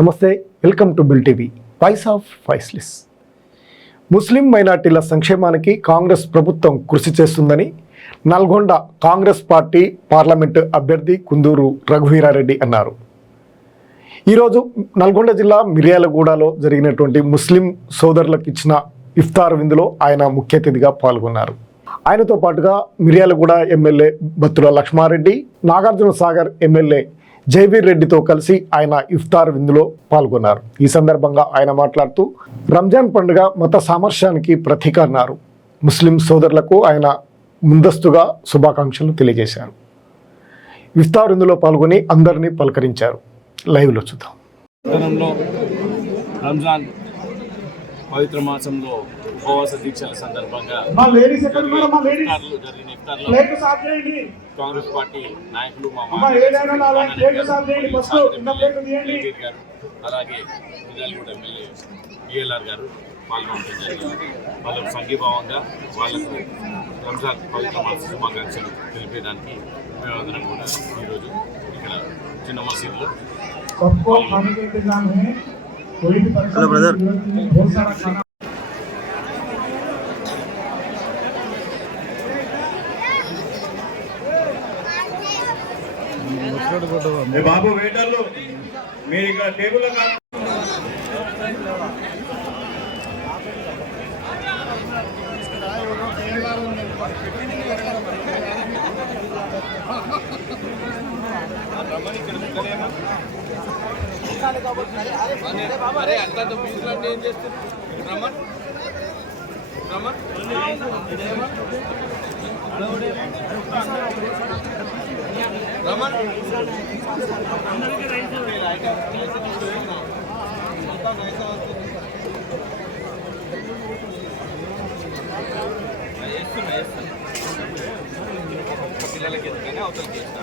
నమస్తే welcome to bill TV voice of voiceless. ముస్లిం మైనార్టీల సంక్షేమానికి కాంగ్రెస్ ప్రభుత్వం కృషి చేస్తుందని నల్గొండ కాంగ్రెస్ పార్టీ పార్లమెంటు అభ్యర్థి కుందూరు రఘువీరారెడ్డి అన్నారు. ఈరోజు నల్గొండ జిల్లా మిర్యాలగూడలో జరిగినటువంటి ముస్లిం సోదరులకు ఇచ్చిన ఇఫ్తార్ విందులో ఆయన ముఖ్య అతిథిగా పాల్గొన్నారు. ఆయనతో పాటుగా మిర్యాలగూడ ఎమ్మెల్యే బత్తుల లక్ష్మారెడ్డి నాగార్జున సాగర్ ఎమ్మెల్యే జైవీర్ రెడ్డితో కలిసి ఆయన ఇఫ్తార్ విందులో పాల్గొన్నారు. ఈ సందర్భంగా ఆయన మాట్లాడుతూ రంజాన్ పండుగ మత సామర్థ్యానికి ప్రతీక అన్నారు. ముస్లిం సోదరులకు ఆయన ముందస్తుగా శుభాకాంక్షలు తెలియజేశారు. ఇఫ్తార్ విందులో పాల్గొని అందరినీ పలకరించారు. లైవ్లో చూద్దాం. రంజాన్ పవిత్ర మాసంలో ఉపవాస దీక్షల సందర్భంగా జరిగిన ఇఫ్తార్లో కాంగ్రెస్ పార్టీ నాయకులు మా గారు అలాగే మిర్యాలగూడ ఎమ్మెల్యే బిఎల్ఆర్ గారు పాల్గొనడం జరిగింది. వాళ్ళకు సంఘీభావంగా వాళ్ళకు రంజాన్ పవిత్ర మాస శుభాకాంక్షలు తెలిపేదానికి మేమందరం కూడా ఈరోజు ఇక్కడ చిన్న మసీదులో హలో బ్రదర్. బాబు వేటర్లు మీరు ఇక్కడ టేబుల్ రమ్మని అరే అంత ఫీజులు పిల్లలకి ఎందుకని అవతలకి ఇస్తా